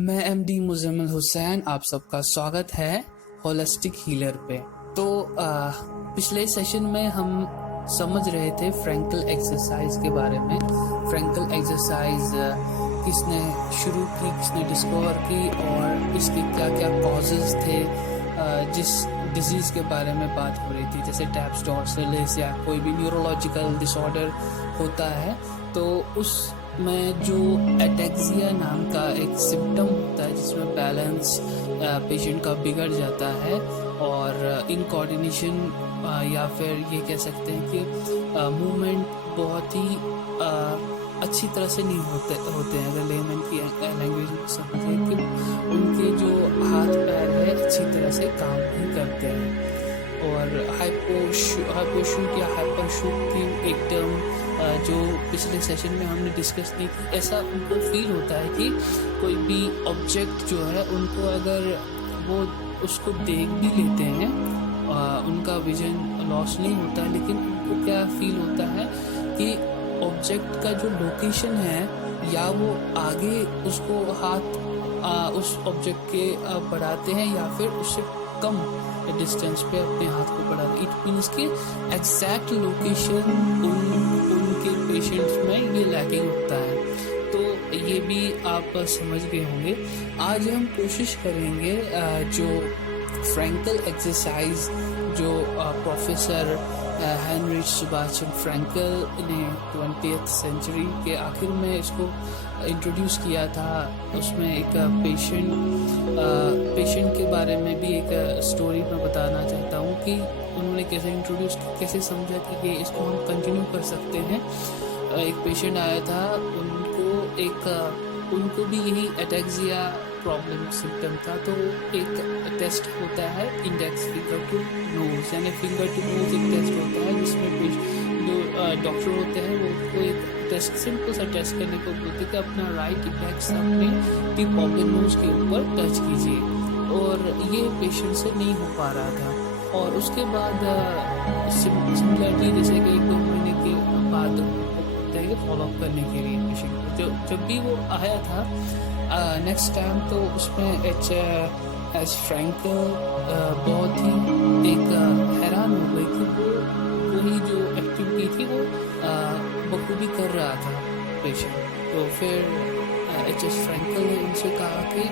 मैं एमडी मुजम्मिल हुसैन, आप सबका स्वागत है होलिस्टिक हीलर पे। तो पिछले सेशन में हम समझ रहे थे फ्रैंकल एक्सरसाइज के बारे में। फ्रैंकल एक्सरसाइज किसने शुरू की, किसने डिस्कवर की और इसके क्या क्या कॉजेज़ थे। जिस डिजीज़ के बारे में बात हो रही थी, जैसे टैप्स डॉर्सलिस या कोई भी न्यूरोलॉजिकल डिसऑर्डर होता है, तो उस में जो एटेक्सिया नाम का एक सिम्टम होता है जिसमें बैलेंस पेशेंट का बिगड़ जाता है और इनकोऑर्डिनेशन या फिर ये कह सकते हैं कि मूवमेंट बहुत ही अच्छी तरह से नहीं होते हैं। अगर लेमन की लैंग्वेज में समझें कि उनके जो हाथ पैर है अच्छी तरह से काम नहीं करते हैं। और हाइपोशूट या हाइपरशूट की एक टर्म जो पिछले सेशन में हमने डिस्कस की थी, ऐसा उनको फील होता है कि कोई भी ऑब्जेक्ट जो है उनको अगर वो उसको देख भी लेते हैं, उनका विजन लॉस नहीं होता, लेकिन उनको क्या फील होता है कि ऑब्जेक्ट का जो लोकेशन है या वो आगे उसको हाथ उस ऑब्जेक्ट के बढ़ाते हैं या फिर उससे कम डिस्टेंस पे अपने हाथ को बढ़ाते हैं। इट मीन्स कि एग्जैक्ट लोकेशन उनके पेशेंट्स में ये लैकिंग होता है। तो ये भी आप समझ गए होंगे। आज हम कोशिश करेंगे जो फ्रैंकल एक्सरसाइज जो प्रोफेसर हेनरिच सेबास्टियन फ्रैंकल ने 20th सेंचुरी के आखिर में इसको इंट्रोड्यूस किया था। उसमें एक पेशेंट के बारे में भी एक स्टोरी मैं बताना चाहता हूँ कि उन्होंने कैसे समझा कि ये इसको हम कंटिन्यू कर सकते हैं। एक पेशेंट आया था, उनको भी यही एटेक्सिया प्रॉब्लम सिम्टम था। तो एक टेस्ट होता है इंडेक्स फिंगर टू नोज, यानी फिंगर टू नोज एक टेस्ट होता है जिसमें जो डॉक्टर होते हैं वो उनको एक टेस्ट, सिंपल सा टेस्ट करने को बोलते हैं कि अपना राइट इंडेक्स अपने टिप ऑफ द नोज के ऊपर टच कीजिए। और ये पेशेंट से नहीं हो पा रहा था। और उसके बाद सिमिलरली जैसे कि 1-2 महीने के बाद फॉलो अप करने के लिए पेशेंट को जब भी वो आया था नेक्स्ट टाइम, तो उसमें एच फ्रैंकल बहुत ही एक हैरान हो गई कि वही जो एक्टिविटी थी वो बखूबी कर रहा था पेशेंट। तो फिर एच फ्रैंकल ने उनसे कहा कि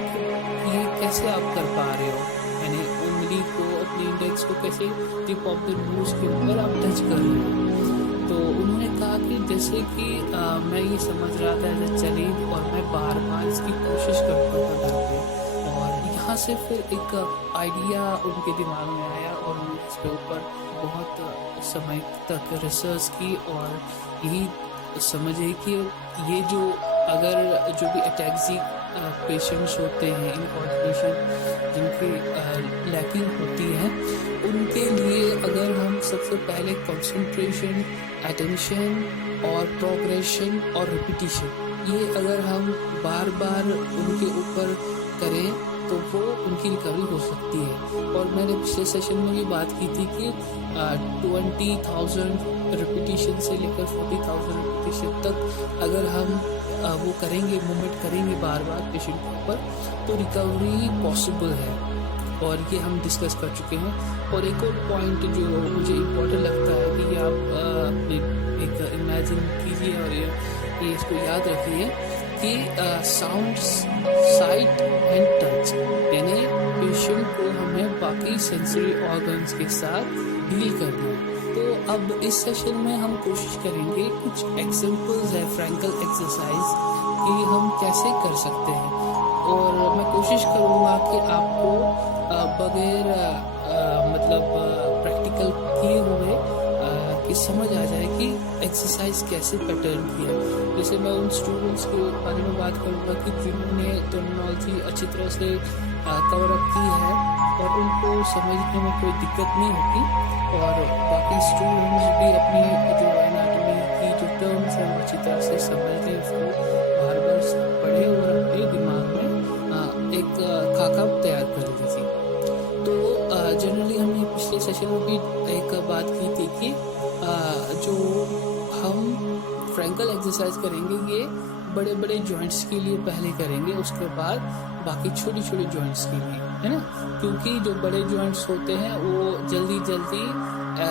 ये कैसे आप कर पा रहे हो, यानी उंगली को, अपनी इंडेक्स को कैसे टिप ऑफ द नोज के ऊपर आप टच कर रहे हो। तो उन्होंने कहा कि जैसे कि मैं ये समझ रहा था एज ए चैलेंज और मैं बार बार इसकी कोशिश करता था घर पे। और यहाँ से फिर एक आइडिया उनके दिमाग में आया और उन्होंने इसके ऊपर बहुत समय तक रिसर्च की और यही समझे कि ये जो अगर जो भी एटैक्सिक पेशेंट्स होते हैं, इनकोऑर्डिनेशन जिनकी लैकिंग होती है, उनके लिए अगर हम सबसे पहले कंसंट्रेशन, अटेंशन और प्रोग्रेशन और रिपीटिशन, ये अगर हम बार बार उनके ऊपर करें तो वो उनकी रिकवरी हो सकती है। और मैंने पिछले सेशन में भी बात की थी कि 20,000 रिपीटिशन से लेकर 40,000 रिपीटिशन तक अगर हम वो करेंगे, मूवमेंट करेंगे बार बार पेशेंट के ऊपर, तो रिकवरी पॉसिबल है। और ये हम डिस्कस कर चुके हैं। और एक और पॉइंट जो मुझे इम्पोर्टेंट लगता है कि आप एक इमेजिन कीजिए और ये इसको याद रखिए कि साउंड, साइट एंड टच, यानी पेशेंट को हमें बाकी सेंसरी ऑर्गन्स के साथ डील करना है। तो अब इस सेशन में हम कोशिश करेंगे, कुछ एग्जांपल्स है फ्रैंकल एक्सरसाइज कि हम कैसे कर सकते हैं। और मैं कोशिश करूँगा कि आपको बगैर प्रैक्टिकल किए हुए कि समझ आ जाए कि एक्सरसाइज कैसे पैटर्न की है। जैसे मैं उन स्टूडेंट्स के बारे में बात करूँगा कि जिन्होंने टर्मिनोलॉजी अच्छी तरह से कवर अप की है और उनको समझने में कोई दिक्कत नहीं होती। और बाकी स्टूडेंट्स भी अपनी जो एनाटॉमी की जो टर्म्स हैं वो अच्छी तरह से समझ लें, उसको बार बार पढ़े और अपने दिमाग में एक खाका तैयार कर लीजिए। तो जनरली हमने पिछले सेशन में भी एक बात की थी कि जो हम फ्रैंकल एक्सरसाइज करेंगे ये बड़े बड़े जॉइंट्स के लिए पहले करेंगे, उसके बाद बाकी छोटी छोटी जॉइंट्स के लिए, है ना। क्योंकि जो बड़े जॉइंट्स होते हैं वो जल्दी जल्दी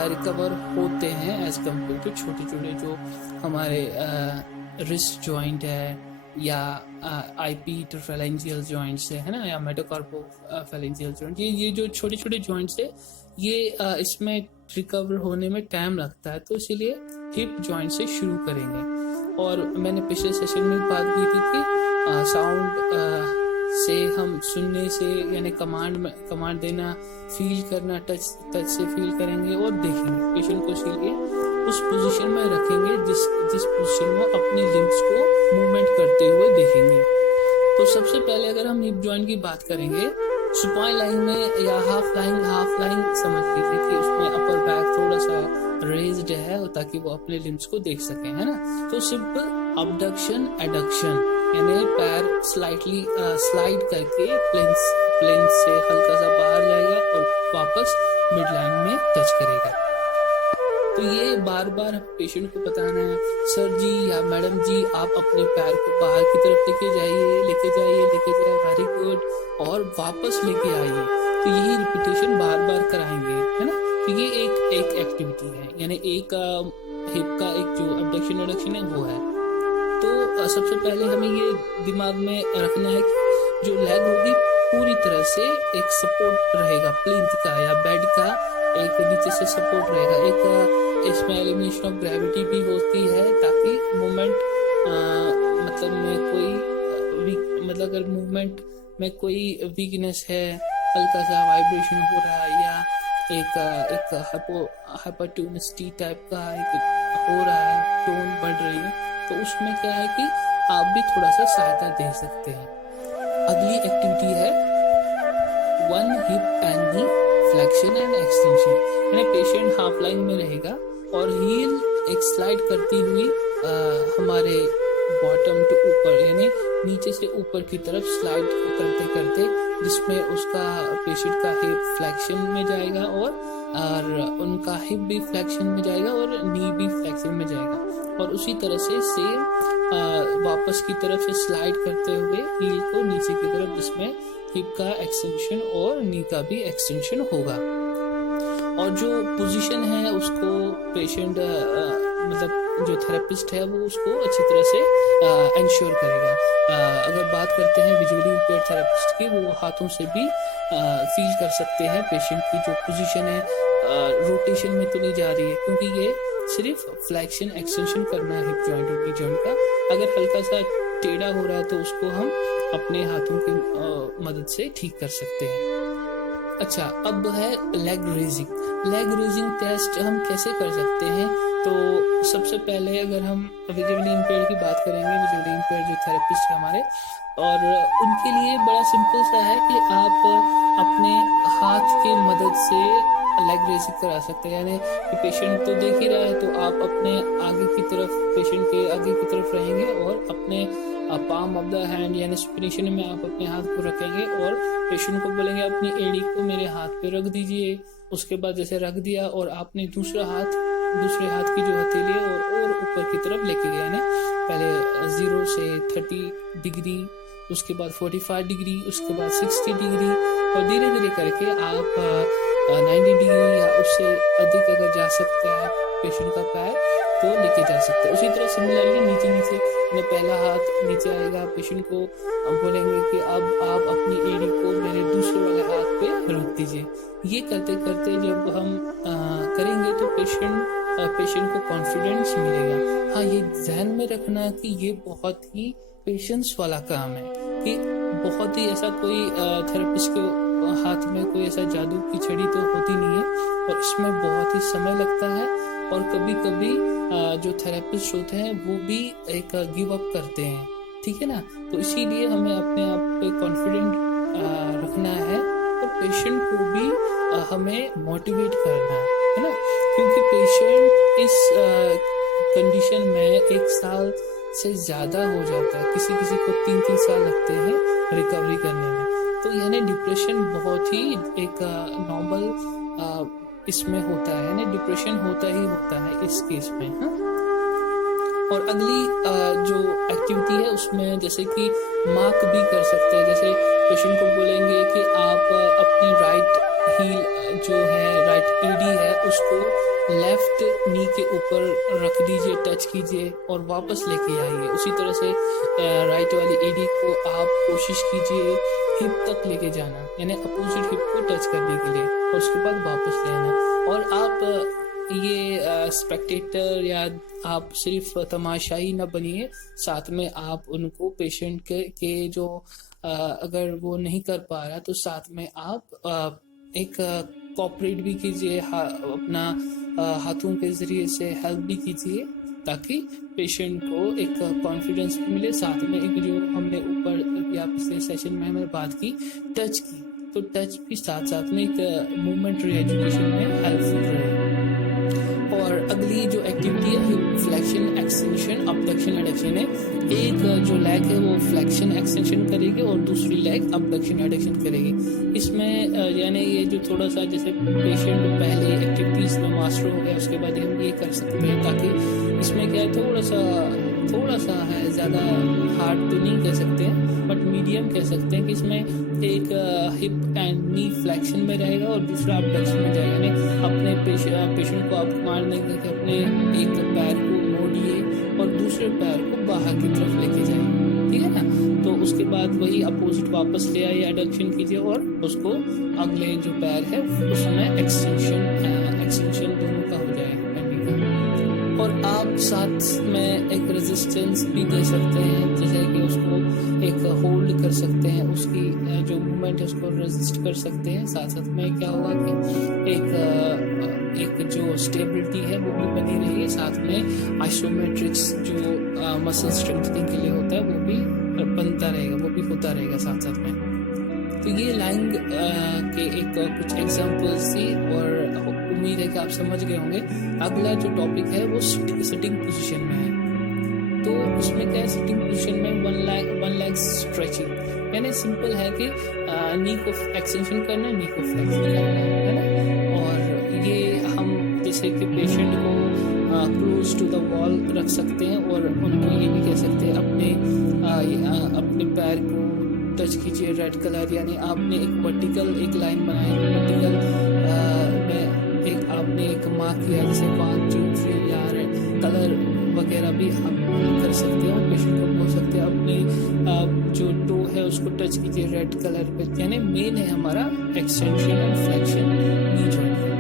रिकवर होते हैं एज कम्पेयर टू छोटे छोटे जो हमारे रिस्ट जॉइंट है या आईपी इंटरफेरेंशियल जॉइंट्स है ना, या मेटाकार्पोफेरेंशियल जॉइंट, ये जो छोटे छोटे जॉइंट्स है ये इसमें रिकवर होने में टाइम लगता है, तो इसीलिए हिप जॉइंट से शुरू करेंगे। और मैंने पिछले सेशन में बात की थी कि साउंड से हम सुनने से यानी कमांड देना, फील करना, टच से फील करेंगे और देखेंगे पेशेंट को, इसीलिए उस पोजीशन में रखेंगे जिस पोजीशन में अपनी लिम्स को मूवमेंट करते हुए देखेंगे। तो सबसे पहले अगर हम हिप जॉइंट की बात करेंगे, सुपाइन लाइन में या हाफ लाइन समझ लीजिए कि उसमें अपर बैक थोड़ा सा रेज्ड है ताकि वो अपने लिम्स को देख सकें, है ना। तो सिंपल अबडक्शन एडक्शन यानी पैर स्लाइडली स्लाइड करके प्लेन से हल्का सा बाहर जाएगा और वापस मिड लाइन में टच करेगा। तो ये बार बार पेशेंट को बताना है, सर जी या मैडम जी आप अपने पैर को बाहर की तरफ लेके जाइए, वेरी गुड, और वापस लेके आइए। तो यही रिपीटेशन बार बार कराएंगे, है ना। तो ये एक एक्टिविटी है, यानी एक हिप का एक जो अबडक्शन एडक्शन है वो है। तो सबसे पहले हमें ये दिमाग में रखना है कि जो लेग होगी पूरी तरह से एक सपोर्ट रहेगा, प्लिंथ का या बेड का एक नीचे से सपोर्ट रहेगा। एक इसमें एलिमिनेशन ऑफ ग्रेविटी भी होती है ताकि मूवमेंट मतलब अगर मूवमेंट में कोई वीकनेस है, हल्का सा वाइब्रेशन हो रहा है या एक हाइपोटोनिसिटी टाइप का एक हो रहा है, टोन बढ़ रही है, तो उसमें क्या है कि आप भी थोड़ा सा सहायता दे सकते हैं। अगली एक्टिविटी है one hip and knee flexion and extension, यानी पेशेंट हाफ लाइन में रहेगा और हील एक स्लाइड करती हुई हमारे बॉटम टू ऊपर यानी नीचे से ऊपर की तरफ स्लाइड करते करते, जिसमें उसका पेशेंट का हिप फ्लेक्शन में जाएगा और उनका हिप भी फ्लेक्शन में जाएगा और नी भी फ्लेक्शन में जाएगा, और उसी तरह से सेम वापस की तरफ से स्लाइड करते हुए हील को नीचे की तरफ, जिसमें हिप का एक्सटेंशन और नी का भी एक्सटेंशन होगा। और जो पोजीशन है उसको पेशेंट मतलब जो थेरेपिस्ट है वो उसको अच्छी तरह से इंश्योर करेगा। अगर बात करते हैं विजुअली इंपेयर्ड थेरेपिस्ट की, वो हाथों से भी फील कर सकते हैं पेशेंट की जो पोजीशन है, रोटेशन में तो नहीं जा रही है, क्योंकि ये सिर्फ फ्लेक्शन एक्सटेंशन करना है हिप जॉइंट और नी जॉइंट का। अगर हल्का सा टेढ़ा हो रहा है तो उसको हम अपने हाथों की मदद से ठीक कर सकते हैं। अच्छा, अब है लेग रेजिंग टेस्ट हम कैसे कर सकते हैं। तो सबसे पहले अगर हम विजुअली इंपेयर्ड की बात करेंगे, विजुअली इंपेयर्ड जो थेरेपिस्ट है हमारे, और उनके लिए बड़ा सिंपल सा है कि आप अपने हाथ की मदद से लेग रेजिंग करा सकते हैं। यानी कि पेशेंट तो देख ही रहा है, तो आप अपने आगे की तरफ, पेशेंट के आगे की तरफ रहेंगे और अपने पाम ऑफ द हैंड यानी सुपीनिशन में आप अपने हाथ को रखेंगे और पेशेंट को बोलेंगे अपनी एड़ी को मेरे हाथ पे रख दीजिए। उसके बाद जैसे रख दिया और आपने दूसरे हाथ की जो हथेली है और ऊपर की तरफ लेके गए, यानी पहले 0 से 30 डिग्री, उसके बाद 45 डिग्री, उसके बाद 60 डिग्री, और धीरे धीरे करके आप 90 डिग्री या उससे अधिक अगर जा सकता है पेशेंट का पैर तो लेके जा सकते हैं। उसी तरह सिमिलरली नीचे पहला हाथ नीचे आएगा, पेशेंट को बोलेंगे कि अब आप अपनी एड़ी को मेरे दूसरे वाले हाथ पे रख दीजिए। ये करते करते जब हम करेंगे तो पेशेंट को कॉन्फिडेंस मिलेगा। हाँ, ये ध्यान में रखना कि ये बहुत ही पेशेंस वाला काम है, कि बहुत ही ऐसा कोई थेरेपिस्ट के हाथ में कोई ऐसा जादू की छड़ी तो होती नहीं है, और इसमें बहुत ही समय लगता है, और कभी कभी जो थेरेपिस्ट होते हैं वो भी एक गिव अप करते हैं, ठीक है ना। तो इसीलिए हमें अपने आप पे कॉन्फिडेंट रखना है और पेशेंट को भी हमें मोटिवेट करना है ना, क्योंकि पेशेंट इस कंडीशन में 1 साल से ज़्यादा हो जाता है, किसी को 3 साल लगते हैं रिकवरी करने में। तो यानी डिप्रेशन बहुत ही एक नॉर्मल इसमें होता है, यानी डिप्रेशन होता ही होता है इस केस में। हाँ, और अगली जो एक्टिविटी है उसमें जैसे कि मार्क भी कर सकते हैं। जैसे पेशेंट को बोलेंगे कि आप अपनी राइट हील जो है, राइट ईडी है, उसको लेफ्ट नी के ऊपर रख दीजिए, टच कीजिए और वापस लेके आइए। उसी तरह से राइट वाली ईडी को आप कोशिश कीजिए हिप तक लेके जाना, यानी अपोजिट हिप को टच करने के लिए, और उसके बाद वापस ले आना। और आप ये स्पेक्टेटर या आप सिर्फ तमाशाई ना बनिए, साथ में आप उनको पेशेंट के जो अगर वो नहीं कर पा रहा तो साथ में आप एक कोऑपरेट भी कीजिए, अपना हाथों के जरिए से हेल्प भी कीजिए, ताकि पेशेंट को एक कॉन्फिडेंस भी मिले। साथ में एक जो हमने ऊपर या पिछले सेशन में हमें बात की टच की, तो टच भी साथ साथ में एक मूवमेंट री-एजुकेशन में हेल्पफुल रहे। और अगली जो एक्टिविटी है hip flexion, extension, abduction, adduction है। एक जो लेग है वो फ्लेक्शन एक्सटेंशन करेगी और दूसरी लेग अबडक्शन एडक्शन करेगी। इसमें यानी ये जो थोड़ा सा जैसे पेशेंट पहले एक्टिविटीज में मास्टर हो गया, उसके बाद हम ये कर सकते हैं, ताकि इसमें क्या है थोड़ा सा है, ज़्यादा हार्ड तो नहीं कह सकते हैं बट मीडियम कह सकते हैं कि इसमें एक हिप एंड नी फ्लेक्शन में रहेगा और दूसरा अबडक्शन में जाएगा। यानी अपने पेशेंट को आप कमांड देंगे कि अपने एक पैर को मोड़िए और दूसरे पैर को बाहर की तरफ लेके जाइए, ठीक है ना। तो उसके बाद वही अपोजिट वापस ले आइए, एडक्शन कीजिए और उसको अगले जो पैर है उसमें एक्सटेंशन दोनों का हो जाएगा। और आप साथ में एक रेजिस्टेंस भी दे सकते हैं, जैसे कि उसको एक होल्ड कर सकते हैं, उसकी जो मूवमेंट है उसको रेजिस्ट कर सकते हैं। साथ साथ में क्या होगा कि एक जो स्टेबिलिटी है वो भी बनी रहेगी, साथ में आइसोमेट्रिक्स जो मसल स्ट्रेंथनिंग के लिए होता है वो भी बनता रहेगा, वो भी होता रहेगा साथ साथ में। तो ये लाइंग के एक कुछ एग्जांपल्स थी और उम्मीद है कि आप समझ गए होंगे। अगला जो टॉपिक है वो सिटिंग पोजीशन में है। तो उसमें क्या है, सिटिंग पोजीशन में वन लेग स्ट्रेचिंग, यानी सिंपल है कि नी को एक्सटेंशन करना, नी को फ्लेक्शन करना है ना। और ये हम जैसे कि पेशेंट को क्लोज टू द वॉल रख सकते हैं और उनको ये भी कह सकते हैं अपने पैर को टच कीजिए रेड कलर, यानी आपने एक वर्टिकल एक लाइन बनाई, वर्टिकल में आपने एक मार्क किया, जैसे 1 2 3 या कलर वगैरह भी आप कर सकते हैं। और पेशेंट को बोल सकते हैं अपने जो टो है उसको टच कीजिए रेड कलर पे, यानी मेन है हमारा extension and flexion knee joint है।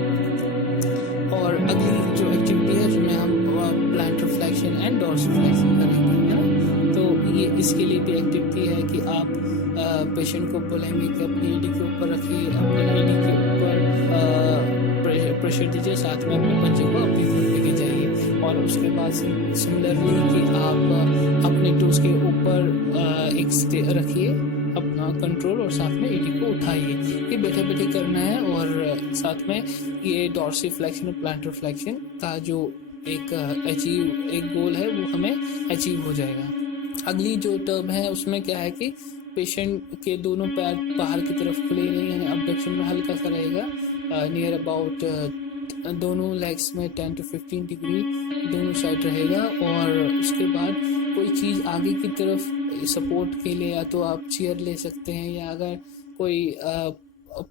और अगली जो एक्टिविटी है उसमें हम planter flexion and dorsal flexion करेंगे, है ना। तो ये इसके लिए भी एक्टिविटी है कि आप पेशेंट को बोलेंगे कि अपनी एडी के ऊपर रखिए, अपनी एडी के ऊपर प्रेशर दीजिए, साथ में अपने पंजे को अपनी तरफ लेके जाइए। और उसके बाद सिमिलरली कि आप अपने टोस के ऊपर एक रखिए अपना कंट्रोल और साथ में एडी को उठाइए। ये बैठे बैठे करना है और साथ में ये डॉर्सी फ्लेक्शन और प्लांटर फ्लेक्शन का जो एक गोल है वो हमें अचीव हो जाएगा। अगली जो टर्म है उसमें क्या है कि पेशेंट के दोनों पैर बाहर की तरफ खुले नहीं, यानी अबडक्शन में हल्का सा रहेगा, नियर अबाउट दोनों लेग्स में 10 to 15 डिग्री दोनों साइड रहेगा। और उसके बाद कोई चीज़ आगे की तरफ सपोर्ट के लिए या तो आप चेयर ले सकते हैं, या अगर कोई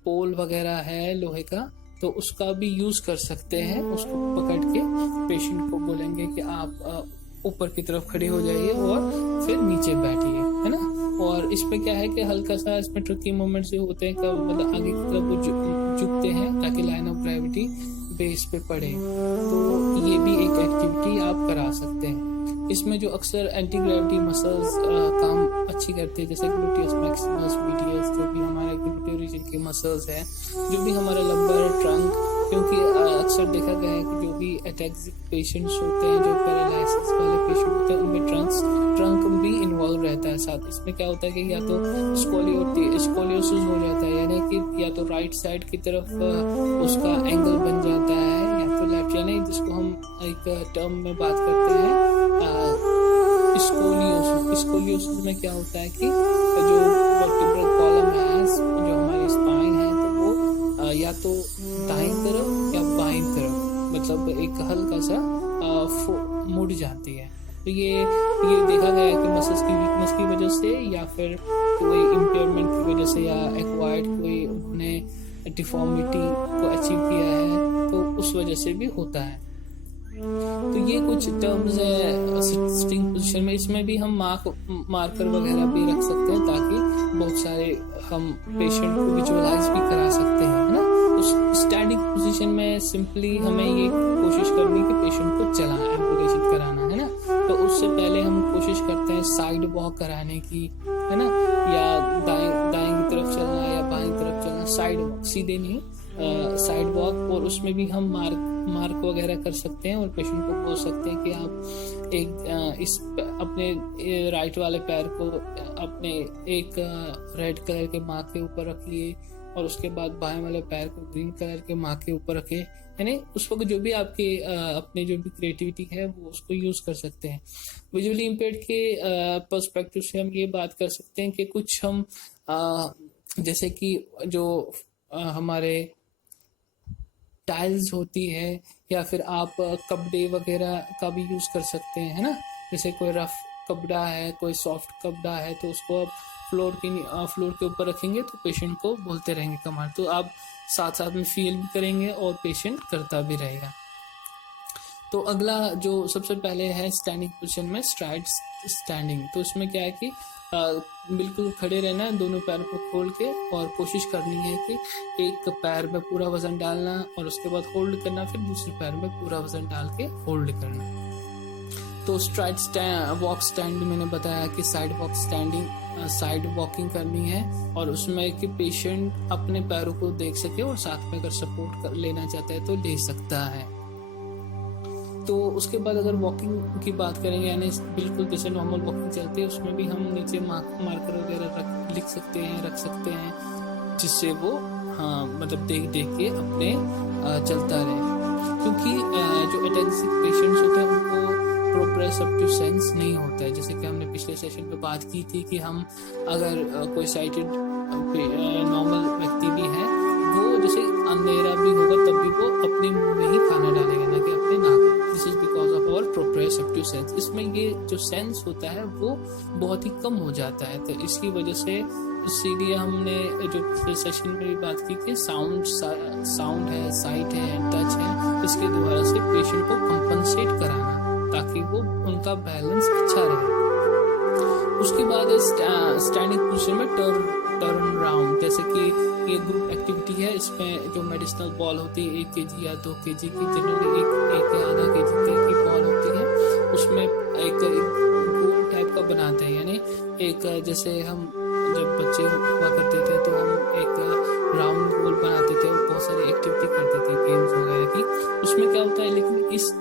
पोल वगैरह है लोहे का तो उसका भी यूज़ कर सकते हैं। उसको पकड़ के पेशेंट को बोलेंगे कि आप ऊपर की तरफ खड़े हो जाइए और फिर नीचे बैठिए, है ना। और इसमें क्या है कि हल्का सा इसमें ट्रिकी मूवमेंट से होते हैं, मतलब आगे की तरफ वो झुकते हैं ताकि लाइन ऑफ ग्रेविटी बेस पे पड़े। तो ये भी एक एक्टिविटी आप करा सकते हैं। इसमें जो अक्सर एंटी ग्रेविटी मसल्स काम अच्छी करते हैं, जैसे ग्लूटियस मैक्सिमस, मीडियस, जो भी हमारे ग्लूटियल रीजन के मसल्स हैं, जो भी हमारा लंबर, ट्रंक, क्योंकि अक्सर देखा गया है कि जो भी अटैक्सिक पेशेंट्स होते हैं, जो पैरालिसिस वाले पेशेंट होते हैं, उनमें ट्रंक भी इन्वॉल्व रहता है। साथ इसमें क्या होता है कि या तो स्कोलियोसिस हो जाता है, यानी कि या तो राइट साइड की तरफ उसका एंगल बन जाता है, या तो लेफ्ट, यानी जिसको हम एक टर्म में बात करते हैं स्कोलियोसिस में क्या होता है कि जो वर्टिब्रल कॉलम है, जो हमारी स्पाइन है, तो वो या तो दाईं तरफ या बाईं तरफ, मतलब एक हल्का सा मुड़ जाती है। तो इम्पेयरमेंट की वजह से या एक्वायर्ड कोई उन्होंने डिफॉर्मिटी को अचीव किया है तो उस वजह से भी होता है। तो ये कुछ टर्म्स है सिटिंग पोजीशन में। इसमें भी हम मार्कर वगैरह भी रख सकते हैं ताकि बहुत सारे हम पेशेंट को विजुअलाइज भी करा सकते हैं, है ना। तो स्टैंडिंग पोजीशन में सिंपली हमें ये कोशिश करनी कि पेशेंट को चलाना, एम्पुटेशन कराना, है ना। तो उससे पहले हम कोशिश करते हैं साइड वॉक कराने की, है ना, या दाएं की तरफ चलना या बाएं तरफ चलना, साइड वॉक, सीधे नहीं, साइड वॉक। और उसमें भी हम मार्क वगैरह कर सकते हैं और पेशेंट को बोल सकते हैं कि आप इस अपने राइट वाले पैर को अपने एक रेड कलर के मार्क के ऊपर रखिए और उसके बाद बाएं वाले पैर को ग्रीन कलर के मार्क के ऊपर रखें, यानी उस वक्त जो भी आपके अपने जो भी क्रिएटिविटी है वो उसको यूज कर सकते हैं। विजुअली इम्पेयर्ड के पर्सपेक्टिव से हम ये बात कर सकते हैं कि कुछ हम जैसे कि जो हमारे टाइल्स होती है या फिर आप कपड़े वगैरह का भी यूज कर सकते हैं, है ना। जैसे कोई रफ कपड़ा है, कोई सॉफ्ट कपड़ा है, तो उसको आप फ्लोर के ऊपर रखेंगे तो पेशेंट को बोलते रहेंगे कमांड, तो आप साथ साथ में फील भी करेंगे और पेशेंट करता भी रहेगा। तो अगला जो सबसे पहले है स्टैंडिंग पोजीशन में स्ट्राइड स्टैंडिंग। तो इसमें क्या है कि बिल्कुल खड़े रहना है, दोनों पैर को खोल के, और कोशिश करनी है कि एक पैर में पूरा वजन डालना और उसके बाद होल्ड करना, फिर दूसरे पैर में पूरा वजन डाल के होल्ड करना। तो स्ट्राइड वॉक स्टैंड मैंने बताया कि साइड वॉकिंग करनी है और उसमें कि पेशेंट अपने पैरों को देख सके और साथ में अगर सपोर्ट लेना चाहता है तो ले सकता है। तो उसके बाद अगर वॉकिंग की बात करेंगे, यानी बिल्कुल जैसे नॉर्मल वॉकिंग चलती है, उसमें भी हम नीचे मार्कर वगैरह रख सकते हैं जिससे वो मतलब देख के अपने चलता रहे। क्योंकि जो एटेक्सिक पेशेंट्स होते हैं उनको प्रोप्रियोसेप्टिव सेंस नहीं होता है। जैसे कि हमने पिछले सेशन में बात की थी कि हम अगर कोई साइटेड नॉर्मल व्यक्ति भी है, वो जैसे अंधेरा भी होगा तब भी वो अपने मुंह में ही खाना डालेगा, ना कि अपने नाक में। This is because of our proprioceptive sense. इसमें ये जो सेंस होता है वो बहुत ही कम हो जाता है। तो इसकी वजह से इसीलिए हमने जो पिछले सेशन में भी बात की कि साउंड है, साइट है, टच है, इसके द्वारा से पेशेंट को कंपनसेट कराना ताकि वो उनका बैलेंस अच्छा रहे। उसके बाद स्टैंडिंग पोजीशन में टर्न राउंड। जैसे कि ये ग्रुप एक्टिविटी है, इसमें जो मेडिसिनल बॉल होती है 1 kg या 2 kg की, जनरली एक या आधा kg की बॉल होती है, उसमें एक गोल टाइप का बनाते हैं। यानी एक जैसे हम जब बच्चे हुआ करते थे तो हम एक राउंड गोल बनाते थे और बहुत सारी एक्टिविटी करते थे गेम्स वगैरह की। उसमें क्या होता है, लेकिन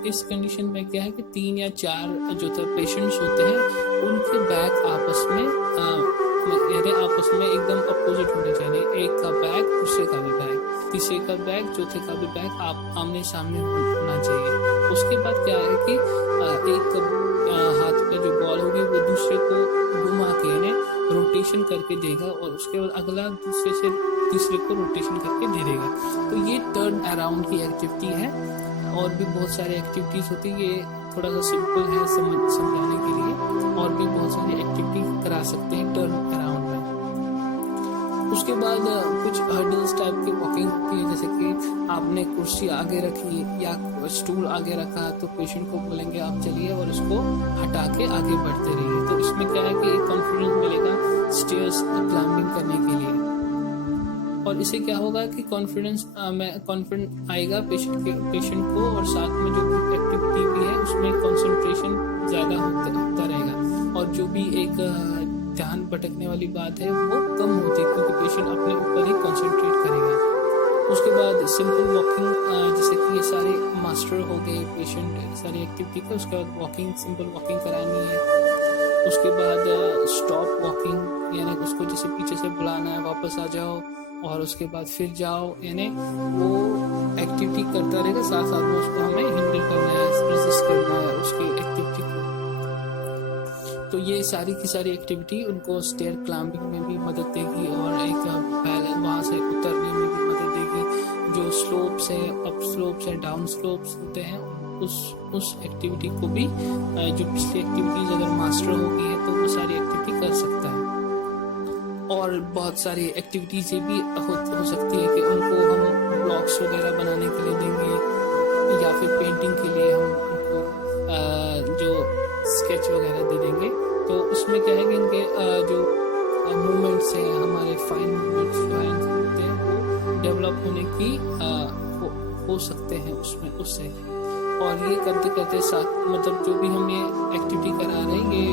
इस कंडीशन में क्या है कि 3 या 4 जो पेशेंट्स होते हैं उनके बैक आपस में एकदम अपोजिट होने चाहिए। एक का बैक दूसरे का भी बैक, तीसरे का बैक चौथे का भी बैक आप आमने सामने होना चाहिए। उसके बाद क्या है कि एक हाथ में जो बॉल होगी वो दूसरे को घुमा के यानी रोटेशन करके देगा और उसके बाद अगला दूसरे से तीसरे को रोटेशन करके दे देगा। तो ये टर्न अराउंड की एक्टिविटी है। और भी बहुत सारी एक्टिविटीज होती है, ये थोड़ा सा सिंपल है समझाने के लिए। और भी बहुत सारी एक्टिविटी करा सकते हैं टर्न अराउंड में। उसके बाद कुछ हर्डल्स टाइप की वॉकिंग होती है, जैसे कि आपने कुर्सी आगे रखी या स्टूल आगे रखा तो पेशेंट को बोलेंगे आप चलिए और उसको हटा के आगे बढ़ते रहिए। तो इसमें क्या है कि एक कॉन्फिडेंस मिलेगा स्टेयर्स क्लाइंबिंग करने के लिए। और इससे क्या होगा कि कॉन्फिडेंस आएगा पेशेंट को, और साथ में जो ग्रुप एक्टिविटी भी है उसमें कंसंट्रेशन ज़्यादा होता रहेगा और जो भी एक ध्यान भटकने वाली बात है वो कम होती है क्योंकि पेशेंट अपने ऊपर ही कंसंट्रेट करेगा। उसके बाद सिंपल वॉकिंग, जैसे कि ये सारे मास्टर हो गए पेशेंट सारी एक्टिविटी का, उसके बाद सिंपल वॉकिंग करानी है। उसके बाद स्टॉप वॉकिंग, यानी उसको जैसे पीछे से बुलाना है वापस आ जाओ, और उसके बाद फिर जाओ, यानी वो एक्टिविटी करता रहेगा, साथ साथ में उसको हमें हिंडर करना है, रेजिस्ट करना है उसकी एक्टिविटी को। तो ये सारी की सारी एक्टिविटी उनको स्टेयर क्लाइंबिंग में भी मदद देगी और एक वहाँ से उतरने में भी मदद देगी। जो स्लोप्स है, अप स्लोप्स है, डाउन स्लोप्स होते हैं, उस एक्टिविटी को भी जो पिछली एक्टिविटीज अगर मास्टर हो गई है तो वो सारी एक्टिविटी कर सकता है। और और बहुत सारी एक्टिविटीज़ ये भी हो सकती है कि उनको हम ब्लॉक्स वगैरह बनाने के लिए देंगे या फिर पेंटिंग के लिए हम उनको जो स्केच वगैरह दे देंगे। तो उसमें क्या है कि इनके जो मूवमेंट्स हैं, हमारे फाइन मूवमेंट्स जो हैं वो डेवलप होने की हो सकते हैं उससे। और ये करते करते साथ मतलब जो भी हम ये एक्टिविटी करा रहे हैं ये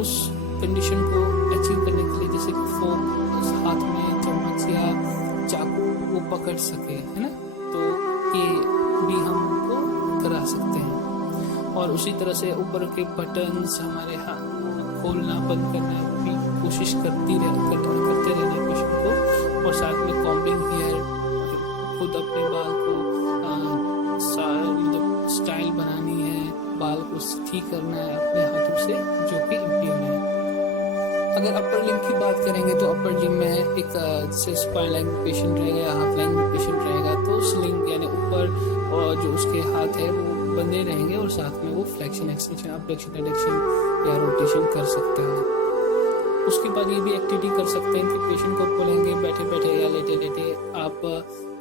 उस कंडीशन को अचीव करने के लिए, जैसे कि फोक हाथ में चम्मच या चाकू वो पकड़ सके, है ना, तो ये भी हम उनको करा सकते हैं। और उसी तरह से ऊपर के बटन्स हमारे हाथ खोलना बंद करना भी कोशिश करते रहना पेशेंट को। और साथ में कॉम्बिंग हेयर, खुद अपने बाल को मतलब स्टाइल बनानी है, बाल को ठीक करना है अपने हाथों से, जो कि इम्प्लीमेंट है। अगर अपर लिंग की बात करेंगे तो अपर लिंग में एक जैसे स्पाइन लाइन पेशेंट रहेगा या हाफ लाइन पेशेंट रहेगा तो स्लिंग यानी ऊपर और जो उसके हाथ है वो बंधे रहेंगे और साथ में वो फ्लेक्शन एक्सटेंशन अबडक्शन एडक्शन या रोटेशन कर सकता है। उसके बाद ये भी एक्टिविटी कर सकते हैं कि पेशेंट को बोलेंगे बैठे बैठे या लेटे लेटे आप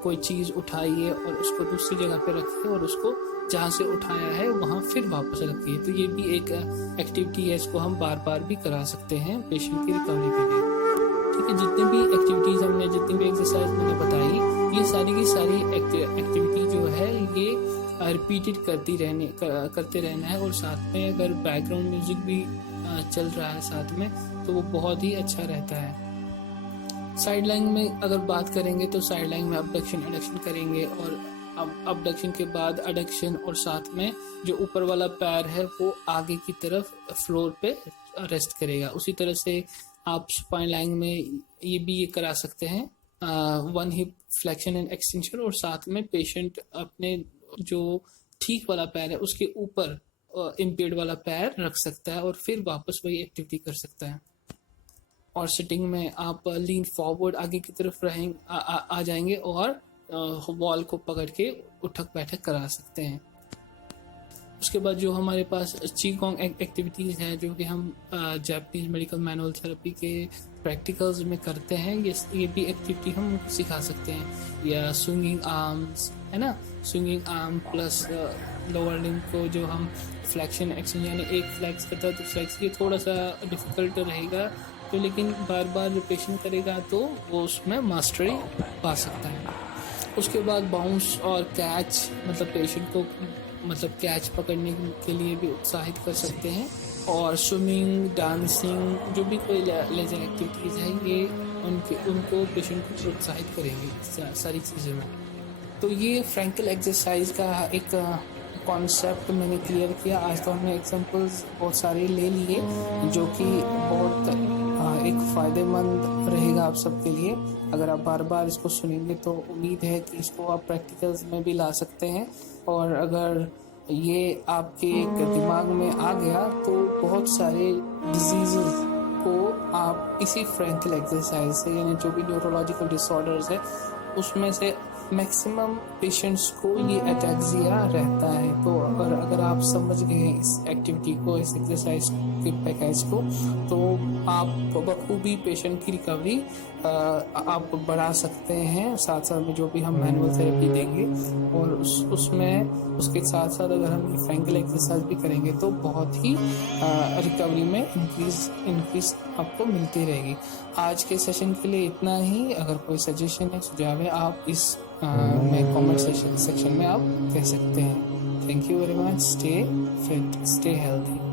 कोई चीज़ उठाइए और उसको दूसरी जगह पे रखिए और उसको जहाँ से उठाया है वहाँ फिर वापस रखिए। तो ये भी एक एक्टिविटी है, इसको हम बार बार भी करा सकते हैं पेशेंट की रिकवरी के लिए। ठीक है, जितनी भी एक्टिविटीज़ हमने, जितनी भी एक्सरसाइज मैंने बताई, ये सारी की सारी एक्टिविटी जो है ये रिपीटेड करते रहना है। और साथ में अगर बैकग्राउंड म्यूजिक भी चल रहा है साथ में तो वो बहुत ही अच्छा रहता है। साइड लाइन में अगर बात करेंगे तो साइड लाइन में अबडक्शन एडक्शन करेंगे और अबडक्शन के बाद एडक्शन, और साथ में जो ऊपर वाला पैर है वो आगे की तरफ फ्लोर पे रेस्ट करेगा। उसी तरह से आप स्पाइन लाइन में ये करा सकते हैं, one hip flexion and extension, और साथ में पेशेंट अपने जो ठीक वाला पैर है उसके ऊपर इम्पेयर्ड वाला पैर रख सकता है और फिर वापस वही एक्टिविटी कर सकता है। और सिटिंग में आप लीन फॉरवर्ड आगे की तरफ आ जाएंगे और वॉल को पकड़ के उठक बैठक करा सकते हैं। उसके बाद जो हमारे पास चीगोंग एक्टिविटीज़ हैं जो कि हम जापानीज मेडिकल मैनुअल थेरेपी के प्रैक्टिकल्स में करते हैं, ये भी एक्टिविटी हम सिखा सकते हैं। या स्विंगिंग आर्म्स, है ना, swinging arm plus lower limb को जो हम फ्लेक्शन एक्शन यानी एक फ्लेक्स करता है तो फ्लेक्स ये थोड़ा सा डिफिकल्ट रहेगा, तो लेकिन बार बार रिपीटेशन करेगा तो वो उसमें मास्टरी पा सकता है। उसके बाद बाउंस और कैच, मतलब पेशेंट को मतलब कैच पकड़ने के लिए भी उत्साहित कर सकते हैं। और स्विमिंग, डांसिंग, जो भी कोई लेजर एक्टिविटीज़ है ये उनको पेशेंट को प्रोत्साहित करेंगे सारी चीज़ों में। तो ये फ्रैंकल एक्सरसाइज का एक कॉन्सेप्ट मैंने क्लियर किया। आज तो हमने एग्जांपल्स बहुत सारे ले लिए जो कि बहुत एक फ़ायदेमंद रहेगा आप सबके लिए। अगर आप बार बार इसको सुनेंगे तो उम्मीद है कि इसको आप प्रैक्टिकल्स में भी ला सकते हैं। और अगर ये आपके दिमाग में आ गया तो बहुत सारे डिजीज़ को आप इसी फ्रैंकल एक्सरसाइज से, यानी जो भी न्यूरोलॉजिकल डिसऑर्डर्स है उसमें से मैक्सिमम पेशेंट्स को ये एटैक्सिया रहता है। तो अगर आप समझ गए इस एक्टिविटी को, इस एक्सरसाइज के पैकेज को, तो आप बखूबी पेशेंट की रिकवरी आप बढ़ा सकते हैं। साथ साथ में जो भी हम मैनुअल थेरेपी देंगे और उसमें उसके साथ साथ अगर हम ये फ्रैंकल एक्सरसाइज भी करेंगे तो बहुत ही रिकवरी में इंक्रीज आपको मिलती रहेगी। आज के सेशन के लिए इतना ही। अगर कोई सजेशन है, सुझाव है, आप इस में कमेंट सेक्शन में आप कह सकते हैं। Thank you very much. Stay fit, stay healthy.